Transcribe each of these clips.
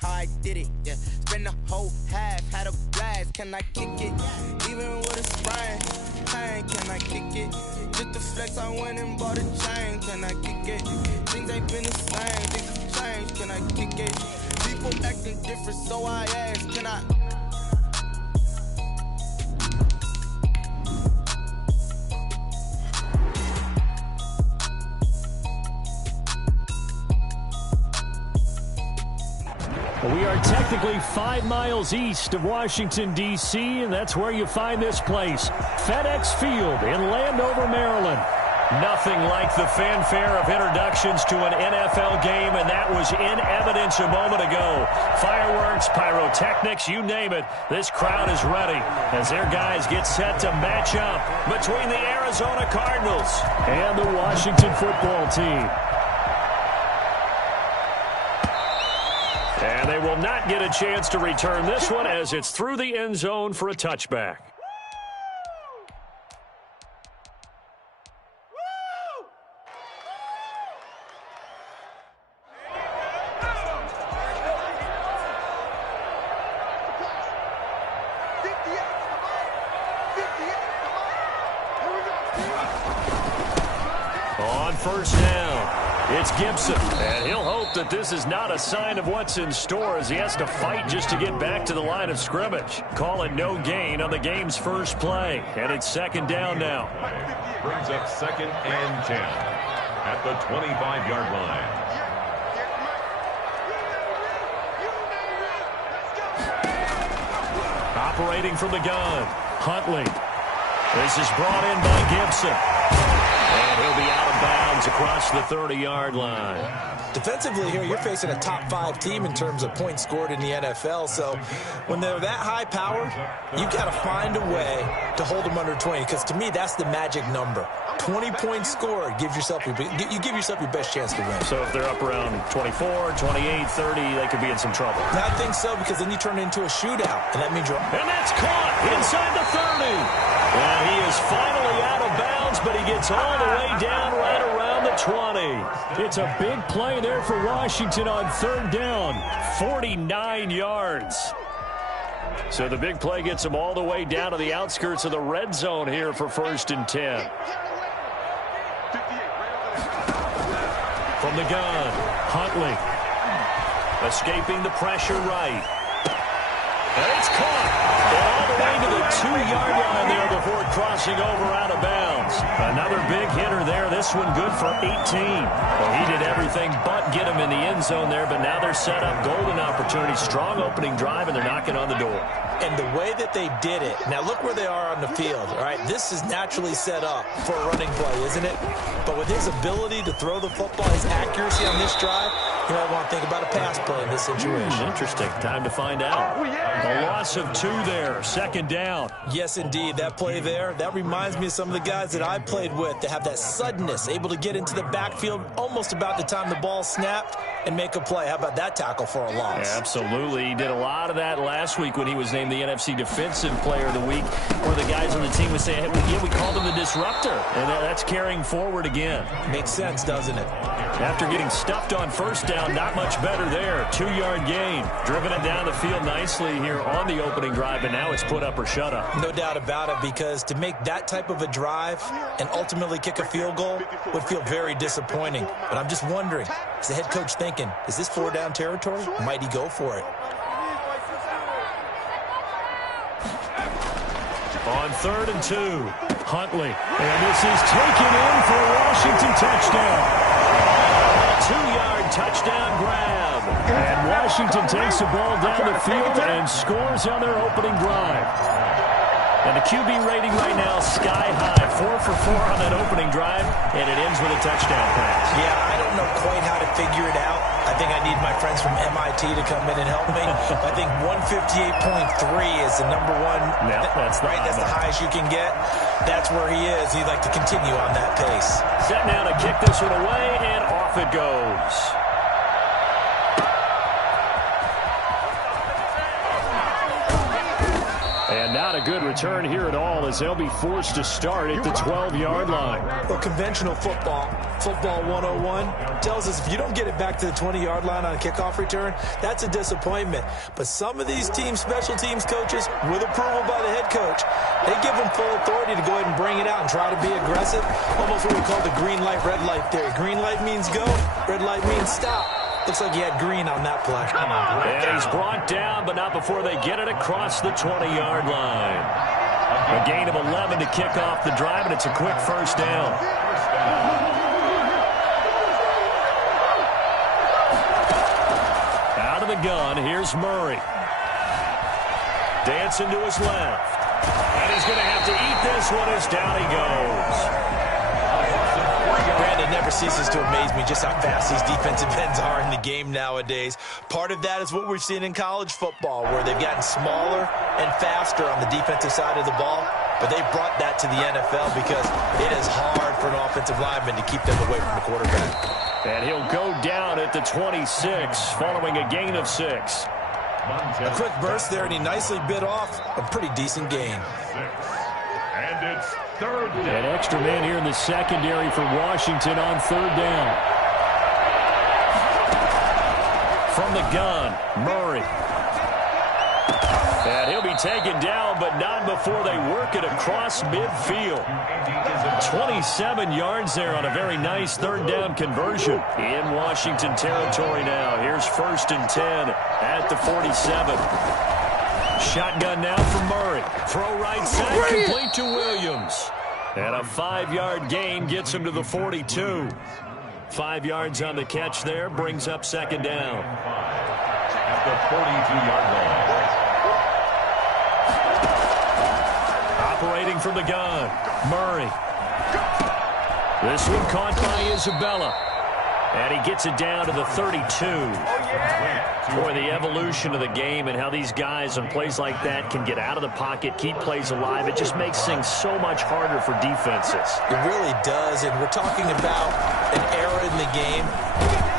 How I did it, yeah. Spend the whole half, had a blast. Can I kick it? Even with a sprain, pain, can I kick it? Just the flex, I went and bought a chain. Can I kick it? Things ain't been the same, things have changed. Can I kick it? People acting different, so I ask, can I? We are technically 5 miles east of Washington, D.C., and that's where you find this place, FedEx Field in Landover, Maryland. Nothing like the fanfare of introductions to an NFL game, and that was in evidence a moment ago. Fireworks, pyrotechnics, you name it. This crowd is ready as their guys get set to match up between the Arizona Cardinals and the Washington football team. And they will not get a chance to return this one as it's through the end zone for a touchback. On first down. It's Gibson, and he'll hope that this is not a sign of what's in store as he has to fight just to get back to the line of scrimmage. Call it no gain on the game's first play, and it's second down now. Brings up 2nd and 10 at the 25-yard line. Operating from the gun, Huntley. This is brought in by Gibson. And he'll be out of bounds across the 30-yard line. Defensively here, you're facing a top 5 team in terms of points scored in the NFL. So when they're that high powered, you've got to find a way to hold them under 20. Because to me, that's the magic number. 20 points scored, you give yourself your best chance to win. So if they're up around 24, 28, 30, they could be in some trouble. I think so, because then you turn it into a shootout, and that means you're... And that's caught inside the 30. And he is finally out of bounds, but he gets all the way down right around the 20. It's a big play there for Washington on third down, 49 yards. So the big play gets him all the way down to the outskirts of the red zone here for 1st and 10. From the gun, Huntley. Escaping the pressure right. And it's caught. All the way to the 2-yard line there before crossing over out of bounds. Another big hitter there. This one good for 18. Well, he did everything but get him in the end zone there, but now they're set up. Golden opportunity. Strong opening drive, and they're knocking on the door. And the way that they did it, now look where they are on the field, all right? This is naturally set up for a running play, isn't it? But with his ability to throw the football, his accuracy on this drive, you might want to think about a pass play in this situation. Interesting. Time to find out. A loss of 2 there. Second down. Yes, indeed. That play there, that reminds me of some of the guys that I played with that have that suddenness, able to get into the backfield almost about the time the ball snapped and make a play. How about that tackle for a loss? Yeah, absolutely. He did a lot of that last week when he was named the NFC Defensive Player of the Week, where the guys on the team would say, hey, yeah, we called him the disruptor. And that's carrying forward again. Makes sense, doesn't it? After getting stuffed on first down, not much better there. 2-yard gain. Driven it down the field nicely here on the opening drive, and now it's put up or shut up. No doubt about it, because to make that type of a drive and ultimately kick a field goal would feel very disappointing. But I'm just wondering, is the head coach thinking, is this 4-down territory? Might he go for it? On 3rd and 2, Huntley. And this is taken in for a Washington touchdown. 2-yard touchdown grab. And Washington takes the ball down the field and scores on their opening drive. And the QB rating right now sky high. 4 for 4 on that opening drive, and it ends with a touchdown pass. Yeah, I don't know quite how to figure it out. I think I need my friends from MIT to come in and help me. I think 158.3 is the number one. Yep, that's right. That's the highest you can get. That's where he is. He'd like to continue on that pace. Set now to kick this one away, and off it goes. And Not a good return here at all, as they'll be forced to start at the 12-yard line. Well, conventional football 101, tells us if you don't get it back to the 20-yard line on a kickoff return, that's a disappointment. But some of these teams, special teams coaches, with approval by the head coach, they give them full authority to go ahead and bring it out and try to be aggressive. Almost what we call the green light, red light theory. Green light means go, red light means stop. Looks like he had green on that play. And he's brought down, but not before they get it across the 20-yard line. A gain of 11 to kick off the drive, and it's a quick first down. Out of the gun, here's Murray. Dancing to his left. And he's going to have to eat this one as down he goes. Brandon, never ceases to amaze me just how fast these defensive ends are in the game nowadays. Part of that is what we've seen in college football, where they've gotten smaller and faster on the defensive side of the ball. But they brought that to the NFL because it is hard for an offensive lineman to keep them away from the quarterback. And he'll go down at the 26, following a gain of 6. A quick burst there, and he nicely bit off a pretty decent gain. And it's third down. An extra man here in the secondary for Washington on third down. From the gun, Murray. And he'll be taken down, but not before they work it across midfield. 27 yards there on a very nice third down conversion. In Washington territory now. Here's 1st and 10 at the 47. Shotgun now for Murray. Throw right side, complete to Williams. And a 5-yard gain gets him to the 42. 5 yards on the catch there, brings up second down. At the 42-yard line. Operating from the gun, Murray. This one caught by Isabella. And he gets it down to the 32. Boy, the evolution of the game and how these guys on plays like that can get out of the pocket, keep plays alive. It just makes things so much harder for defenses. It really does, and we're talking about an era in the game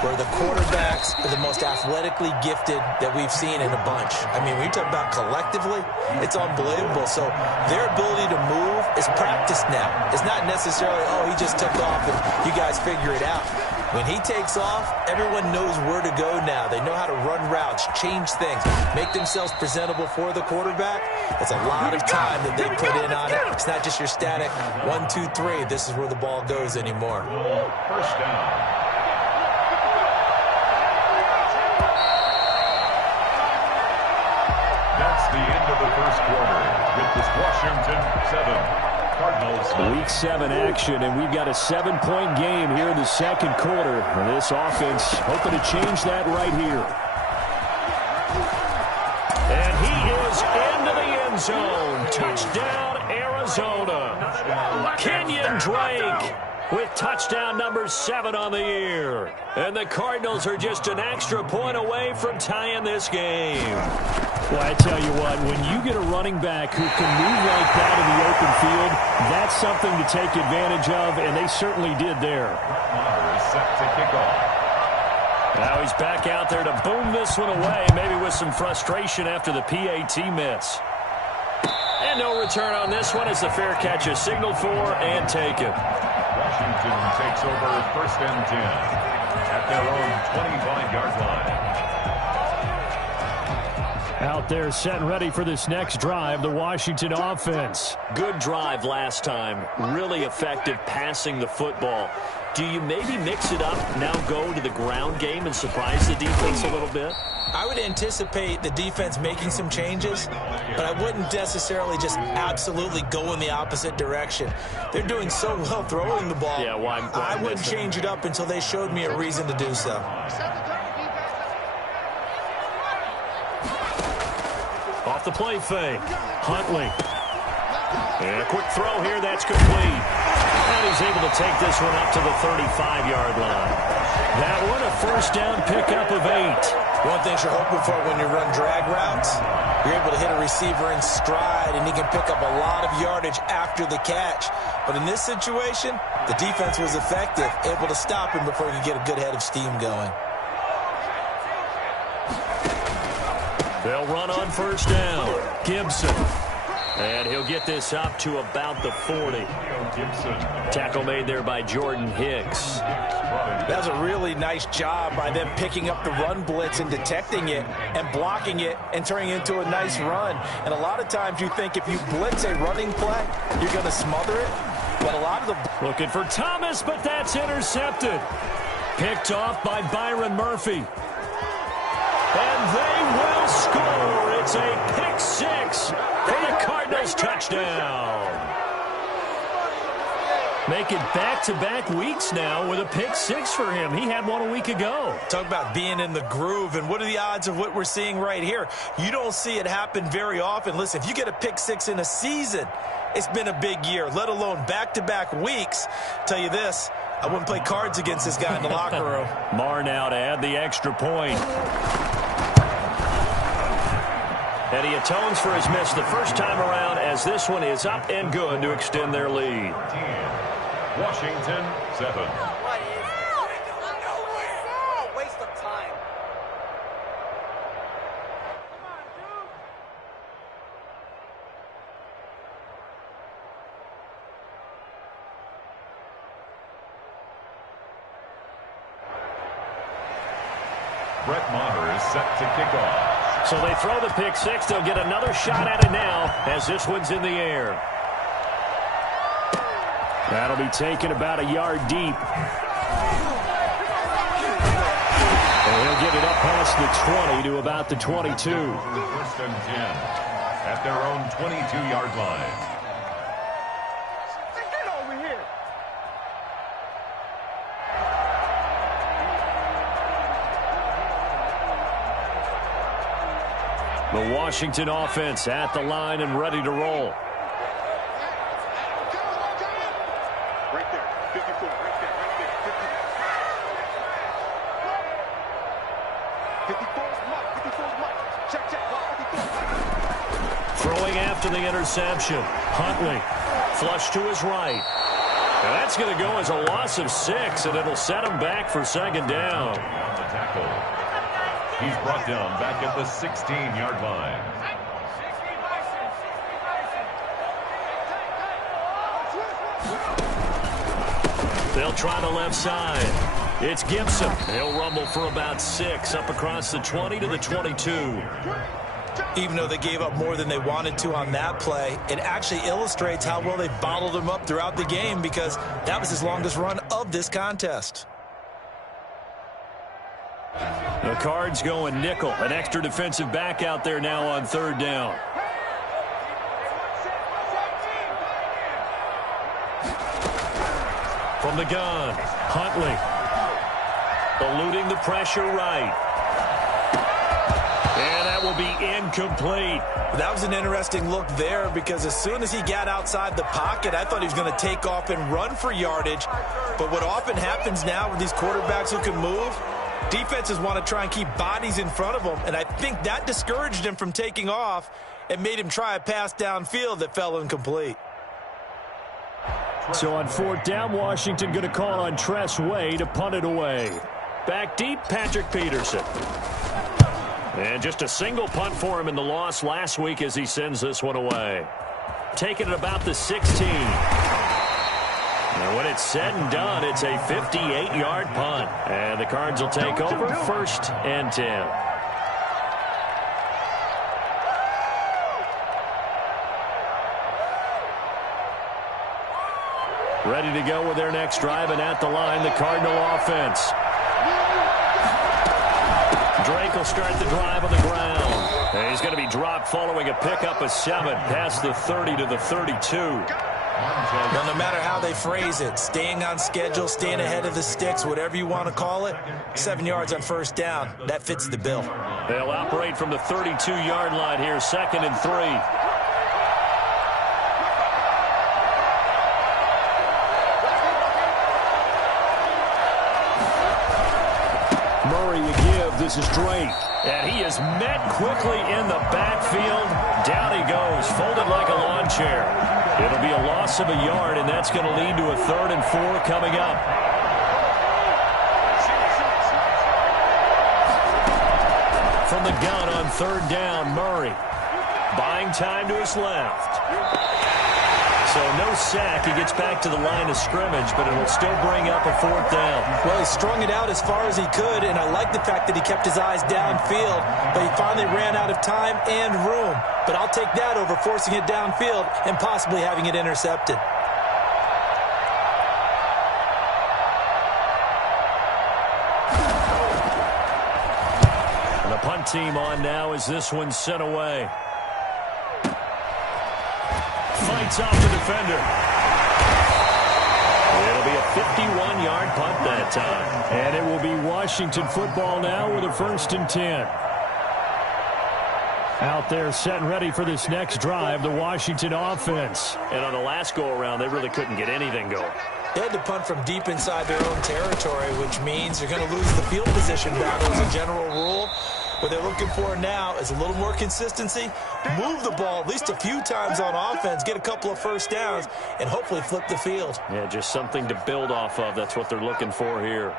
where the quarterbacks are the most athletically gifted that we've seen in a bunch. I mean, when you talk about collectively, it's unbelievable. So their ability to move is practiced now. It's not necessarily, oh, he just took off and you guys figure it out. When he takes off, everyone knows where to go now. They know how to run routes, change things, make themselves presentable for the quarterback. It's a lot of time that they put in on it. It's not just your static 1, 2, 3. This is where the ball goes anymore. First down. That's the end of the first quarter. With this Washington 7. Cardinals. Week 7 action, and we've got a 7-point game here in the second quarter. And this offense hoping to change that right here. And he is into the end zone. Touchdown, Arizona. Kenyon Drake with touchdown number 7 on the year. And the Cardinals are just an extra point away from tying this game. Well, I tell you what, when you get a running back who can move like that in the open field, that's something to take advantage of, and they certainly did there. Is set to kick off. Now he's back out there to boom this one away, maybe with some frustration after the PAT miss. And no return on this one as the fair catch is signaled for and taken. Washington takes over 1st and 10 at their own 25-yard line. Out there set and ready for this next drive, the Washington offense. Good drive last time. Really effective passing the football. Do you maybe mix it up, now go to the ground game and surprise the defense a little bit? I would anticipate the defense making some changes, but I wouldn't necessarily just absolutely go in the opposite direction. They're doing so well throwing the ball. Yeah, why I wouldn't change it up until they showed me a reason to do so. Off the play fake. Huntley. And a quick throw here. That's complete. And he's able to take this one up to the 35-yard line. That one a first down pickup of 8. One thing you're hoping for when you run drag routes, you're able to hit a receiver in stride, and he can pick up a lot of yardage after the catch. But in this situation, the defense was effective, able to stop him before he could get a good head of steam going. They'll run on first down. Gibson. And he'll get this up to about the 40. Tackle made there by Jordan Hicks. That was a really nice job by them picking up the run blitz and detecting it and blocking it and turning it into a nice run. And a lot of times you think if you blitz a running play, you're going to smother it. But a lot of the... Looking for Thomas, but that's intercepted. Picked off by Byron Murphy. And they will score. It's a pick six for the Cardinals touchdown. Making back-to-back weeks now with a pick six for him. He had one a week ago. Talk about being in the groove, and what are the odds of what we're seeing right here? You don't see it happen very often. Listen, if you get a pick six in a season, it's been a big year, let alone back-to-back weeks. Tell you this, I wouldn't play cards against this guy in the locker room. Marr now to add the extra point. And he atones for his miss the first time around as this one is up and good to extend their lead. Washington 7. Waste of time. Brett Maher is set to kick off. So they throw the pick six. They'll get another shot at it now as this one's in the air. That'll be taken about a yard deep. And he'll get it up past the 20 to about the 22. First and 10 at their own 22-yard line. The Washington offense at the line and ready to roll. Right there, 54, right there, 54 is Mike, 54 is Mike. Check, 54. Throwing after the interception. Huntley, flush to his right. And that's going to go as a loss of 6, and it'll set him back for second down. On the tackle. He's brought down back at the 16-yard line. They'll try the left side. It's Gibson. He'll rumble for about 6 up across the 20 to the 22. Even though they gave up more than they wanted to on that play, it actually illustrates how well they bottled him up throughout the game because that was his longest run of this contest. The Cards going nickel. An extra defensive back out there now on third down. From the gun, Huntley. Eluding the pressure right. And that will be incomplete. That was an interesting look there because as soon as he got outside the pocket, I thought he was going to take off and run for yardage. But what often happens now with these quarterbacks who can move, defenses want to try and keep bodies in front of them, and I think that discouraged him from taking off and made him try a pass downfield that fell incomplete. So on fourth down, Washington going to call on Tress Way to punt it away. Back deep, Patrick Peterson. And just a single punt for him in the loss last week as he sends this one away. Taking it about the 16. And when it's said and done, it's a 58-yard punt. And the Cards will take over first and 10. Ready to go with their next drive, and at the line, the Cardinal offense. Drake will start the drive on the ground. And he's going to be dropped following a pickup of 7 past the 30 to the 32. Well, no matter how they phrase it, staying on schedule, staying ahead of the sticks, whatever you want to call it, 7 yards on first down, that fits the bill. They'll operate from the 32-yard line here, 2nd and 3. Murray to give. This is Drake. And he is met quickly in the backfield. Down he goes, folded like a lawn chair. It'll be a loss of a yard, and that's going to lead to a 3rd and 4 coming up. From the gun on 3rd down, Murray. Buying time to his left. So no sack. He gets back to the line of scrimmage, but it will still bring up a 4th down. Well, he strung it out as far as he could, and I like the fact that he kept his eyes downfield, but he finally ran out of time and room. But I'll take that over forcing it downfield and possibly having it intercepted. And the punt team on now as this one's sent away. Fights off the defender. It'll be a 51-yard punt that time. And it will be Washington football now with a 1st and 10. Out there set and ready for this next drive, the Washington offense. And on the last go-around, they really couldn't get anything going. They had to punt from deep inside their own territory, which means you're going to lose the field position battle as a general rule. What they're looking for now is a little more consistency, move the ball at least a few times on offense, get a couple of 1st downs, and hopefully flip the field. Yeah, just something to build off of. That's what they're looking for here.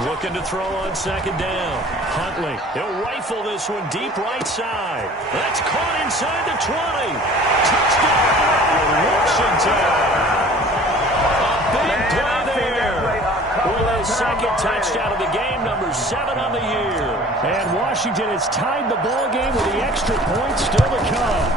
Looking to throw on 2nd down. Huntley, he'll rifle this one deep right side. That's caught inside the 20. Touchdown, Washington. A big play there. With his 2nd touchdown of the game, number 7 on the year. And Washington has tied the ball game with the extra point still to come.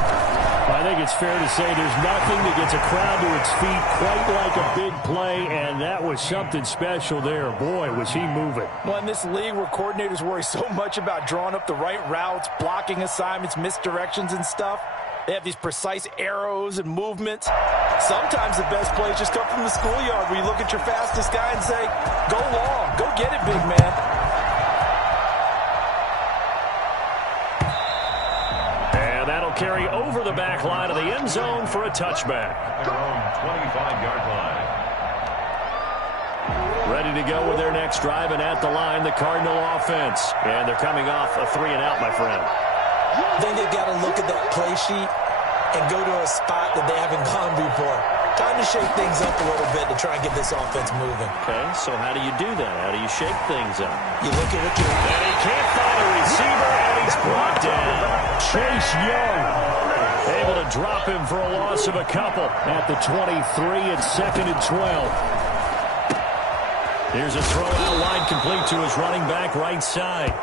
I think it's fair to say there's nothing that gets a crowd to its feet quite like a big play, and that was something special there. Boy, was he moving. Well, in this league where coordinators worry so much about drawing up the right routes, blocking assignments, misdirections and stuff, they have these precise arrows and movements. Sometimes the best plays just come from the schoolyard where you look at your fastest guy and say, go long, go get it, big man. And that'll carry over the back line of the end zone for a touchback. Their own 25-yard line. Ready to go with their next drive, and at the line, the Cardinal offense. And they're coming off a 3-and-out, my friend. I think they've got to look at that play sheet and go to a spot that they haven't gone before. Time to shake things up a little bit to try and get this offense moving. Okay, so how do you do that? How do you shake things up? You look at what you're... And he can't find a receiver, and he's brought down. Chase Young able to drop him for a loss of a couple at the 23. It's 2nd and 12. Here's a throw out wide complete to his running back right side.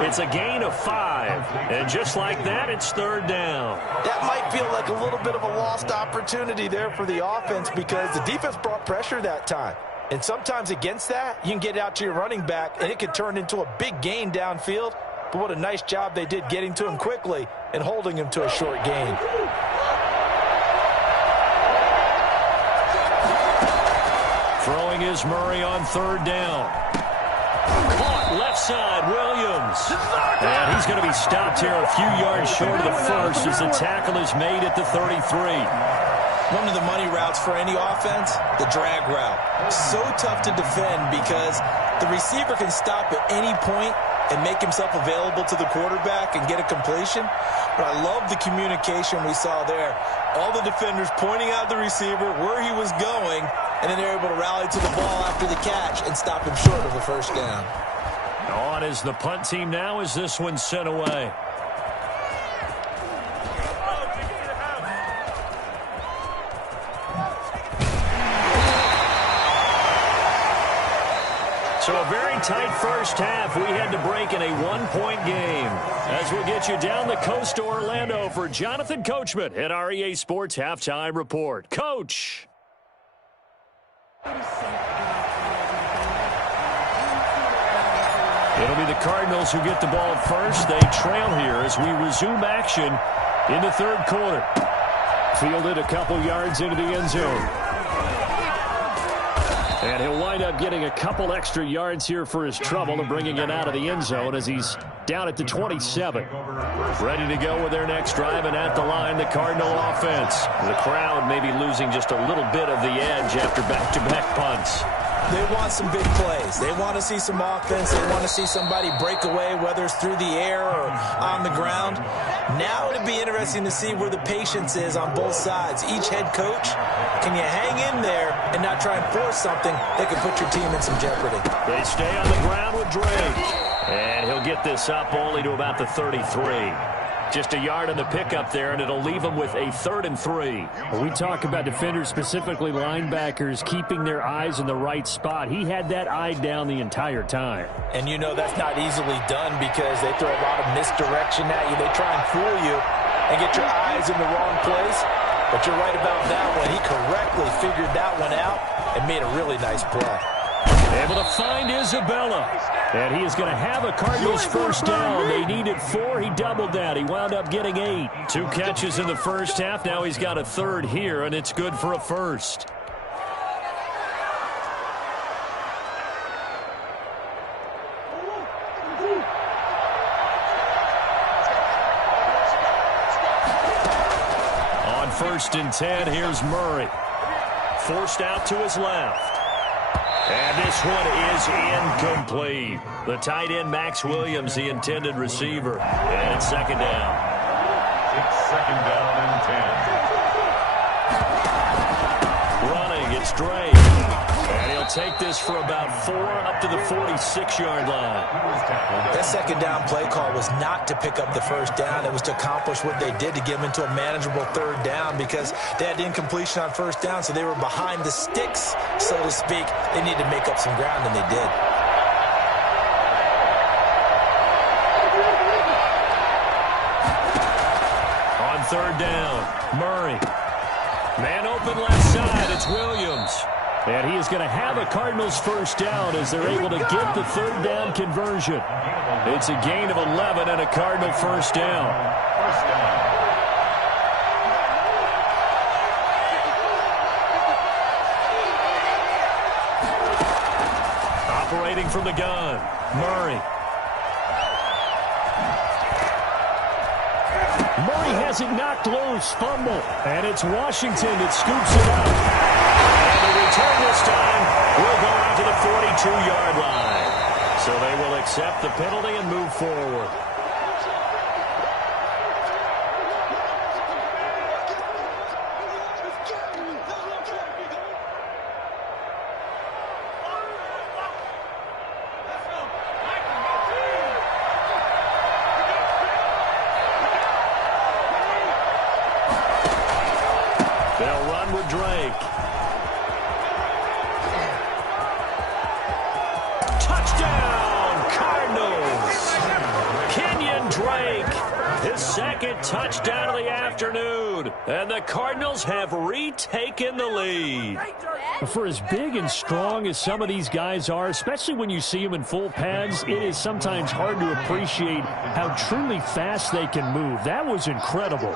It's a gain of 5, and just like that, it's 3rd down. That might feel like a little bit of a lost opportunity there for the offense because the defense brought pressure that time. And sometimes against that, you can get out to your running back, and it could turn into a big gain downfield. But what a nice job they did getting to him quickly and holding him to a short gain. Throwing is Murray on 3rd down. Caught left side, Williams. And he's going to be stopped here a few yards short of the first as the tackle is made at the 33. One of the money routes for any offense, the drag route. So tough to defend because the receiver can stop at any point and make himself available to the quarterback and get a completion. But I love the communication we saw there. All the defenders pointing out the receiver, where he was going, and then they're able to rally to the ball after the catch and stop him short of the 1st down. On is the punt team now as this one's sent away. So a very tight first half. We had to break in a 1-point game. As we'll get you down the coast to Orlando for Jonathan Coachman at our EA Sports Halftime Report. Coach! It'll be the Cardinals who get the ball first. They trail here as we resume action in the 3rd quarter. Fielded a couple yards into the end zone. And he'll wind up getting a couple extra yards here for his trouble and bringing it out of the end zone as he's down at the 27. Ready to go with their next drive, and at the line, the Cardinal offense. The crowd may be losing just a little bit of the edge after back-to-back punts. They want some big plays. They want to see some offense. They want to see somebody break away, whether it's through the air or on the ground. Now it'll be interesting to see where the patience is on both sides. Each head coach, can you hang in there and not try and force something that could put your team in some jeopardy? They stay on the ground with Drake. And he'll get split this up only to about the 33. Just a yard on the pickup there, and it'll leave them with a 3rd and 3. Well, we talk about defenders, specifically linebackers, keeping their eyes in the right spot. He had that eye down the entire time. And you know that's not easily done because they throw a lot of misdirection at you. They try and fool you and get your eyes in the wrong place. But you're right about that one. He correctly figured that one out and made a really nice play. Able to find Isabella. And he is going to have a Cardinals first down. They needed 4. He doubled that. He wound up getting 8. 2 catches in the first half. Now he's got a 3rd here, and it's good for a 1st. On 1st and 10, here's Murray. Forced out to his left. And this one is incomplete. The tight end, Max Williams, the intended receiver. And it's 2nd down. It's 2nd down and 10. Running, it's Drake. And he'll take this for about 4 up to the 46-yard line. That 2nd down play call was not to pick up the first down. It was to accomplish what they did to get them into a manageable 3rd down because they had incompletion on 1st down, so they were behind the sticks, so to speak. They needed to make up some ground, and they did. On 3rd down, Murray. Man open left side, it's Williams. And he is going to have a Cardinals first down as they're able to get the 3rd down conversion. It's a gain of 11 and a Cardinal first down. Operating from the gun, Murray. Murray has it knocked loose, fumble. And it's Washington that scoops it up. And the return this time will go out to the 42-yard line. So they will accept the penalty and move forward. They'll run with Drake. Touchdown, Cardinals! Kenyon Drake, his 2nd touchdown of the afternoon. And the Cardinals have retaken the lead. For as big and strong as some of these guys are, especially when you see them in full pads, it is sometimes hard to appreciate how truly fast they can move. That was incredible.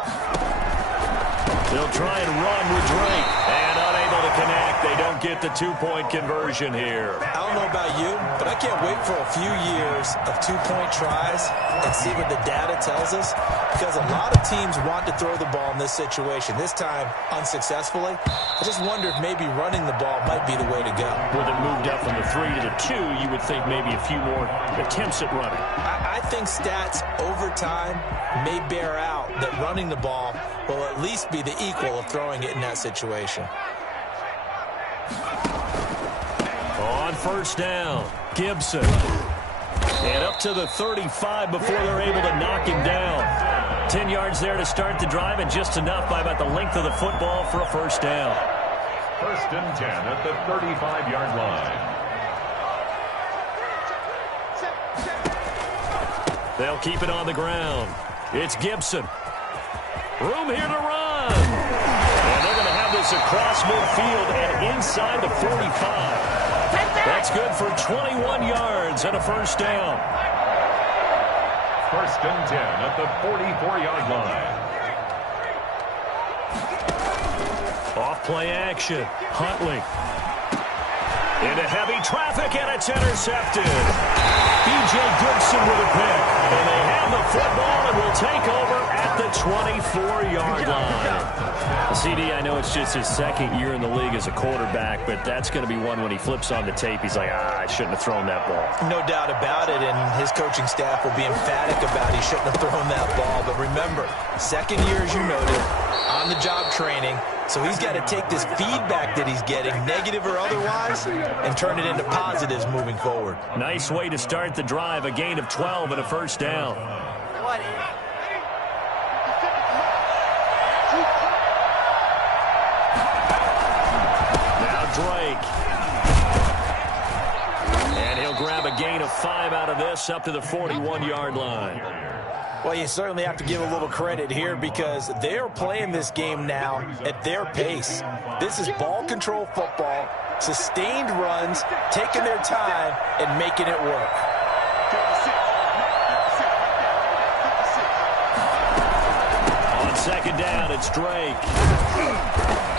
They'll try and run with Drake. And unable to connect. They don't get the 2-point conversion here. I don't know about you, but I can't wait for a few years of 2-point tries and see what the data tells us. Because a lot of teams want to throw the ball in this situation. This time, unsuccessfully. I just wonder if maybe running the ball might be the way to go. With it moved up from the 3 to the 2, you would think maybe a few more attempts at running. I think stats over time may bear out that running the ball will at least be the equal of throwing it in that situation. On 1st down, Gibson. And up to the 35 before they're able to knock him down. 10 yards there to start the drive, and just enough by about the length of the football for a first down. 1st and 10 at the 35-yard line. They'll keep it on the ground. It's Gibson. Room here to run. And they're going to have this across midfield and inside the 45. That's good for 21 yards and a first down. 1st and 10 at the 44-yard line. Off play action. Huntley. Into heavy traffic, and it's intercepted. B.J. Gibson with a pick. And they have the football and will take over at the 24-yard line. CD, I know it's just his second year in the league as a quarterback, but that's going to be one when he flips on the tape. He's like, I shouldn't have thrown that ball. No doubt about it, and his coaching staff will be emphatic about he shouldn't have thrown that ball. But remember, second year, as you noted, on-the-job training, so he's got to take this feedback that he's getting, negative or otherwise, and turn it into positives moving forward. Nice way to start the drive, a gain of 12 and a first down. Drake. And he'll grab a gain of 5 out of this up to the 41-yard line. Well, you certainly have to give a little credit here because they're playing this game now at their pace. This is ball control football, sustained runs, taking their time, and making it work. On second down, it's Drake.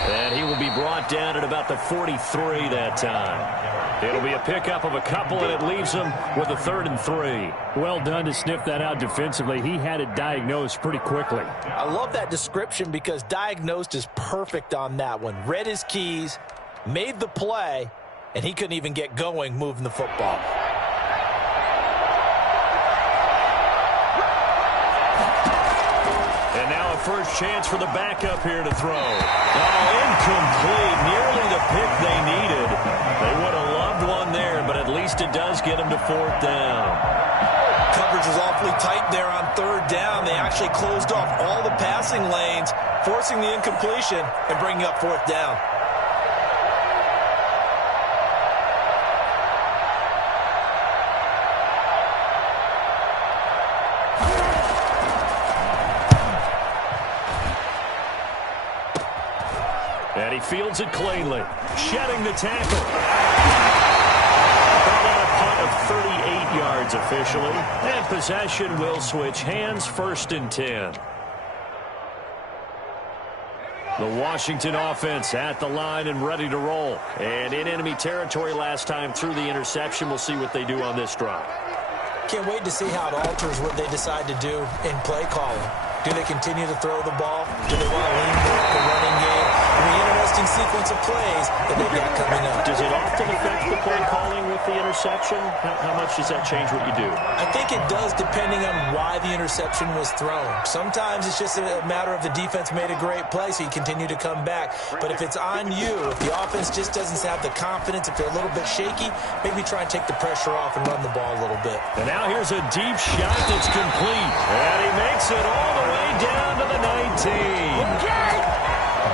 And he will be brought down at about the 43 that time. It'll be a pickup of a couple, and it leaves him with a 3rd and 3. Well done to sniff that out defensively. He had it diagnosed pretty quickly. I love that description because diagnosed is perfect on that one. Read his keys, made the play, and he couldn't even get going moving the football. And now a first chance for the backup here to throw. Oh, incomplete. Nearly the pick they needed. They would have loved one there, but at least it does get them to 4th down. Coverage was awfully tight there on 3rd down. They actually closed off all the passing lanes, forcing the incompletion and bringing up 4th down. And he fields it cleanly, shedding the tackle. A punt of 38 yards officially. And possession will switch hands, 1st and 10. The Washington offense at the line and ready to roll. And in enemy territory last time through the interception. We'll see what they do on this drive. Can't wait to see how it alters what they decide to do in play calling. Do they continue to throw the ball? Do they want to lean more on the running game? An interesting sequence of plays that they've got coming up. Does it often affect the play calling with the interception? How much does that change what you do? I think it does depending on why the interception was thrown. Sometimes it's just a matter of the defense made a great play, so you continue to come back. But if it's on you, if the offense just doesn't have the confidence, if they're a little bit shaky, maybe try and take the pressure off and run the ball a little bit. And now here's a deep shot that's complete. And he makes it all the way down to the 19.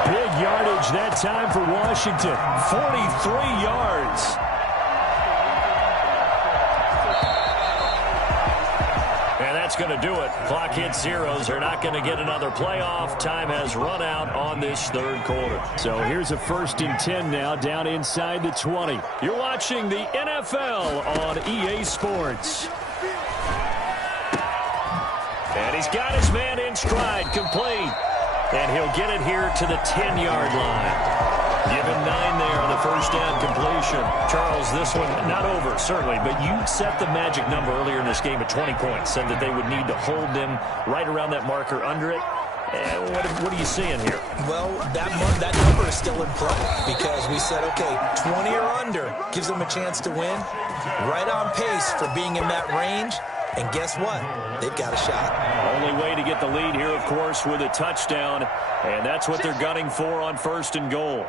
Big yardage that time for Washington. 43 yards. And that's going to do it. Clock hits zeros. They're not going to get another playoff. Time has run out on this 3rd quarter. So here's a 1st and 10 now down inside the 20. You're watching the NFL on EA Sports. And he's got his man in stride, complete. And he'll get it here to the 10-yard line. Given 9 there on the first down completion. Charles, this one not over, certainly, but you set the magic number earlier in this game at 20 points. Said that they would need to hold them right around that marker under it. What are you seeing here? Well, that number is still in play because we said, okay, 20 or under gives them a chance to win. Right on pace for being in that range. And guess what? They've got a shot. Only way to get the lead here, of course, with a touchdown. And that's what they're gunning for on 1st and goal.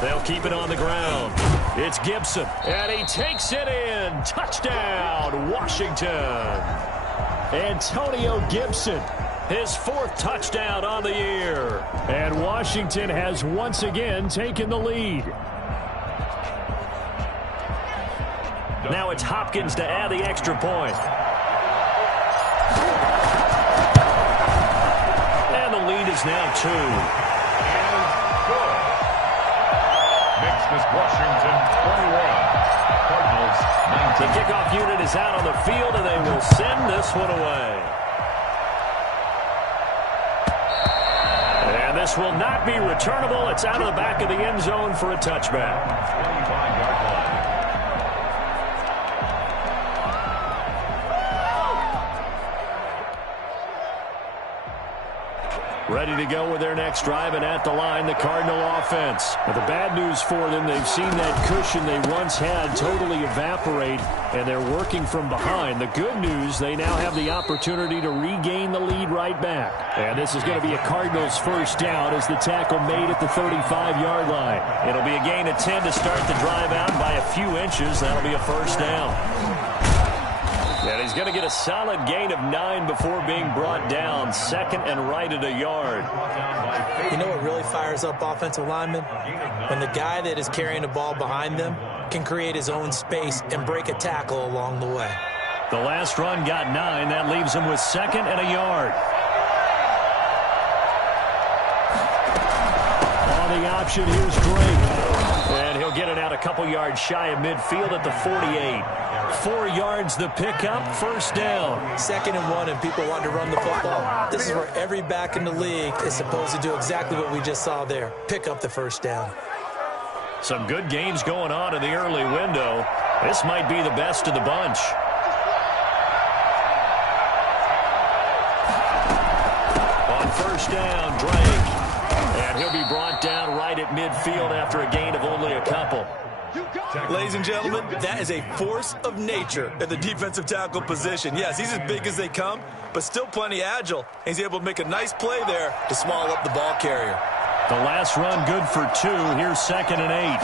They'll keep it on the ground. It's Gibson. And he takes it in. Touchdown, Washington. Antonio Gibson. His 4th touchdown on the year. And Washington has once again taken the lead. Now it's Hopkins to add the extra point. And the lead is now 2. And good. Makes this Washington 21. Cardinals 19. The kickoff unit is out on the field, and they will send this one away. And this will not be returnable. It's out of the back of the end zone for a touchback. 25-yard line. ready to go with their next drive, and at the line, the Cardinal offense. But the bad news for them, they've seen that cushion they once had totally evaporate, and they're working from behind. The good news, they now have the opportunity to regain the lead right back. And this is going to be a Cardinals first down as the tackle made at the 35-yard line. It'll be a gain of 10 to start the drive out by a few inches. That'll be a first down. And he's going to get a solid gain of 9 before being brought down. Second and right at a yard. You know what really fires up offensive linemen? When the guy that is carrying the ball behind them can create his own space and break a tackle along the way. The last run got 9. That leaves him with second and a yard. On the option, here's Drake. And he'll get it out a couple yards shy of midfield at the 48. 4 yards the pickup, first down. 2nd and 1, and people want to run the football. This is where every back in the league is supposed to do exactly what we just saw there. Pick up the first down. Some good games going on in the early window. This might be the best of the bunch. On first down, Drake. And he'll be brought down right at midfield after a gain of only a couple. Ladies and gentlemen, that is a force of nature at the defensive tackle position. Yes, he's as big as they come, but still plenty agile. He's able to make a nice play there to swallow up the ball carrier. The last run good for 2. Here's 2nd and 8.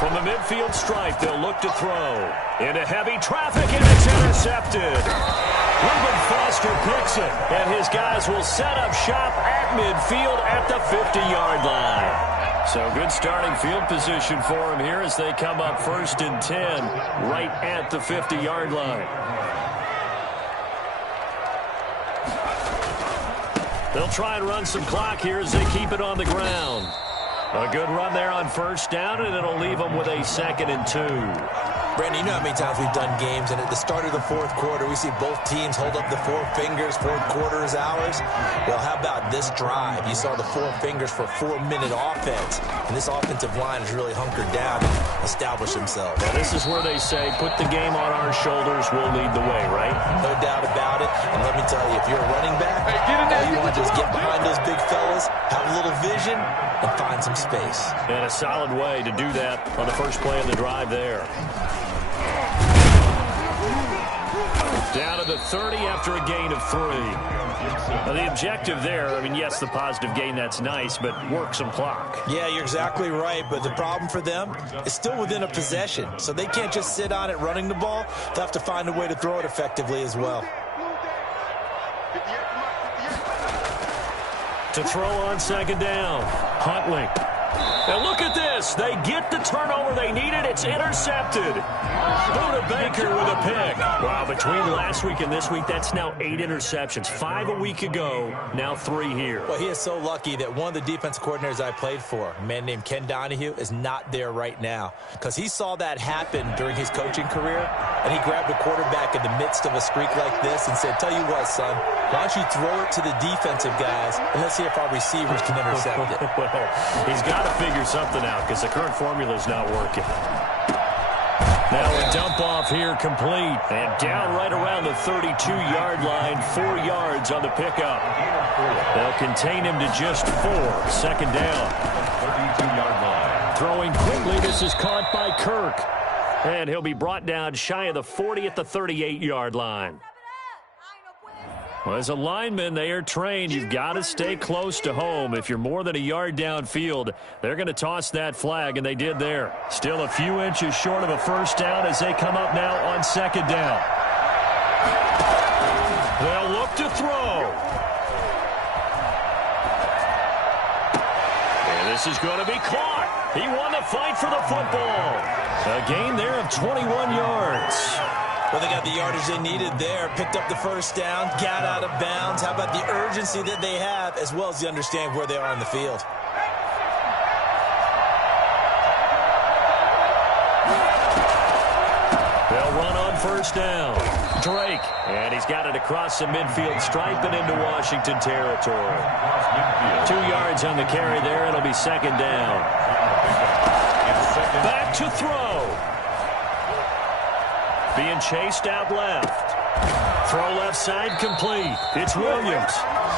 From the midfield stripe, they'll look to throw. Into heavy traffic, and it's intercepted. Reuben Foster picks it, and his guys will set up shop at midfield at the 50-yard line. So good starting field position for him here as they come up 1st and 10 right at the 50-yard line. They'll try and run some clock here as they keep it on the ground. A good run there on first down, and it'll leave them with a 2nd and 2. Brandon, you know how many times we've done games, and at the start of the 4th quarter, we see both teams hold up the 4 fingers, 4th quarter is ours. Well, how about this drive? You saw the 4 fingers for 4-minute offense, and this offensive line has really hunkered down and established themselves. Now, this is where they say, put the game on our shoulders, we'll lead the way, right? No doubt about it, and let me tell you, if you're a running back, all you want to do is get behind those big fellas, have a little vision, and find some space. And a solid way to do that on the first play of the drive there. Down to the 30 after a gain of 3. Now, the objective there, I mean, yes, the positive gain, that's nice, but work some clock. Yeah, you're exactly right, but the problem for them is still within a possession, so they can't just sit on it running the ball. They'll have to find a way to throw it effectively as well. To throw on 2nd down, Huntley. And look at this. They get the turnover they needed. It's intercepted. Buda Baker with a pick. Wow, between last week and this week, that's now 8 interceptions. 5 a week ago, now 3 here. Well, he is so lucky that one of the defense coordinators I played for, a man named Ken Donahue, is not there right now. Because he saw that happen during his coaching career, and he grabbed a quarterback in the midst of a streak like this and said, tell you what, son, why don't you throw it to the defensive guys, and let's see if our receivers can intercept it. Well, he's got to figure something out because the current formula is not working. Now a dump off here complete. And down right around the 32-yard line, 4 yards on the pickup. They'll contain him to just 4. 2nd down. 32-yard line. Throwing quickly, this is caught by Kirk. And he'll be brought down shy of the 40 at the 38-yard line. Well, as a lineman, they are trained. You've got to stay close to home. If you're more than a yard downfield, they're going to toss that flag, and they did there. Still a few inches short of a first down as they come up now on 2nd down. They'll look to throw. And this is going to be caught. He won the fight for the football. A gain there of 21 yards. Well, they got the yardage they needed there, picked up the first down, got out of bounds. How about the urgency that they have, as well as the understanding where they are on the field? They'll run on first down. Drake, and he's got it across the midfield stripe and into Washington territory. 2 yards on the carry there. It'll be 2nd down. Back to throw. Being chased out left. Throw left side complete. It's Williams.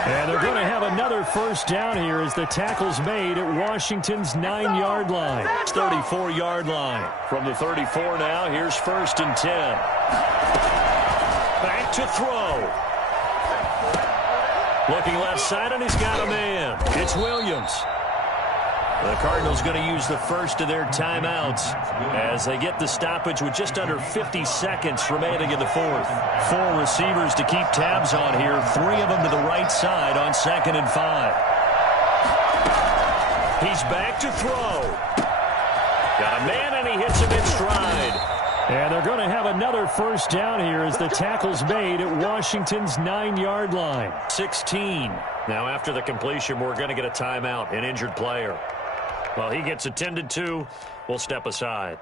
And they're going to have another first down here as the tackle's made at Washington's 9-yard line. 34-yard line. From the 34 now, here's 1st and 10. Back to throw. Looking left side, and he's got a man. It's Williams. The Cardinals going to use the first of their timeouts as they get the stoppage with just under 50 seconds remaining in the fourth. 4 receivers to keep tabs on here, 3 of them to the right side on 2nd and 5. He's back to throw. Got a man, and he hits him in stride. And they're going to have another first down here as the tackle's made at Washington's 9-yard line. 16. Now after the completion, we're going to get a timeout, an injured player. Well, he gets attended to. We'll step aside.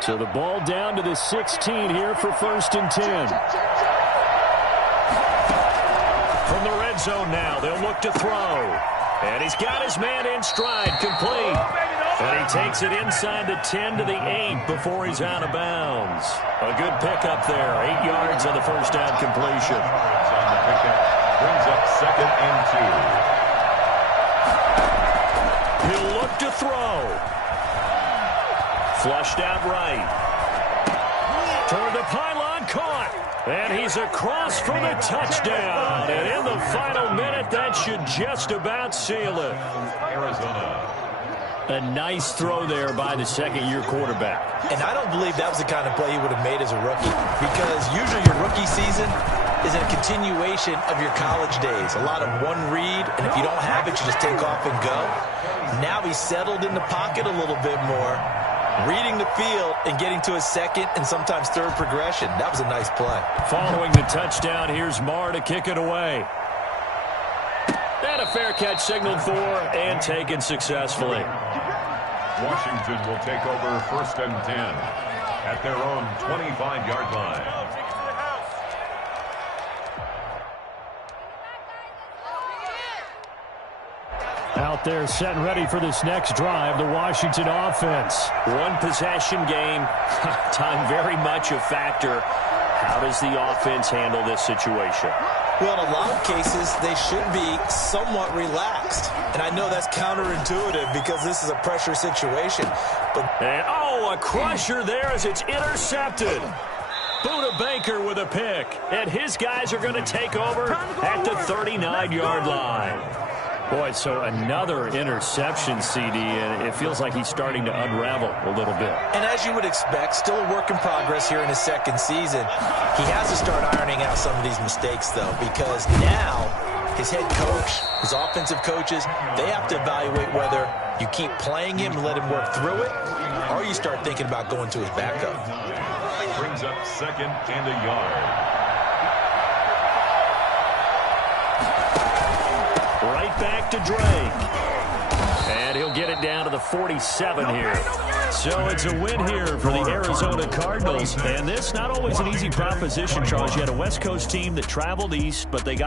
So the ball down to the 16 here for 1st and 10. From the red zone now, they'll look to throw. And he's got his man in stride, complete. And he takes it inside the 10 to the 8 before he's out of bounds. A good pickup there, 8 yards on the first down completion. Brings up 2nd and 2. He'll look to throw. Flushed out right. Toward the pylon, caught. And he's across for the touchdown. And in the final minute, that should just about seal it. Arizona. A nice throw there by the second-year quarterback. And I don't believe that was the kind of play he would have made as a rookie, because usually your rookie season is a continuation of your college days. A lot of one read, and if you don't have it, you just take off and go. Now he's settled in the pocket a little bit more, reading the field and getting to his second and sometimes third progression. That was a nice play. Following the touchdown, here's Marr to kick it away. And a fair catch signaled for and taken successfully. Washington will take over 1st and 10 at their own 25-yard line. Out there set and ready for this next drive, the Washington offense. One possession game, time very much a factor. How does the offense handle this situation? Well, in a lot of cases, they should be somewhat relaxed. And I know that's counterintuitive because this is a pressure situation. And, a crusher there as it's intercepted. Buda Baker with a pick. And his guys are going to take over at the 39-yard line. Boy, so another interception, CD, and it feels like he's starting to unravel a little bit. And as you would expect, still a work in progress here in his second season. He has to start ironing out some of these mistakes, though, because now his head coach, his offensive coaches, they have to evaluate whether you keep playing him and let him work through it, or you start thinking about going to his backup. Brings up 2nd and a yard. Right back to Drake. And he'll get it down to the 47 here. So it's a win here for the Arizona Cardinals. And this not always an easy proposition, Charles. You had a West Coast team that traveled east, but they got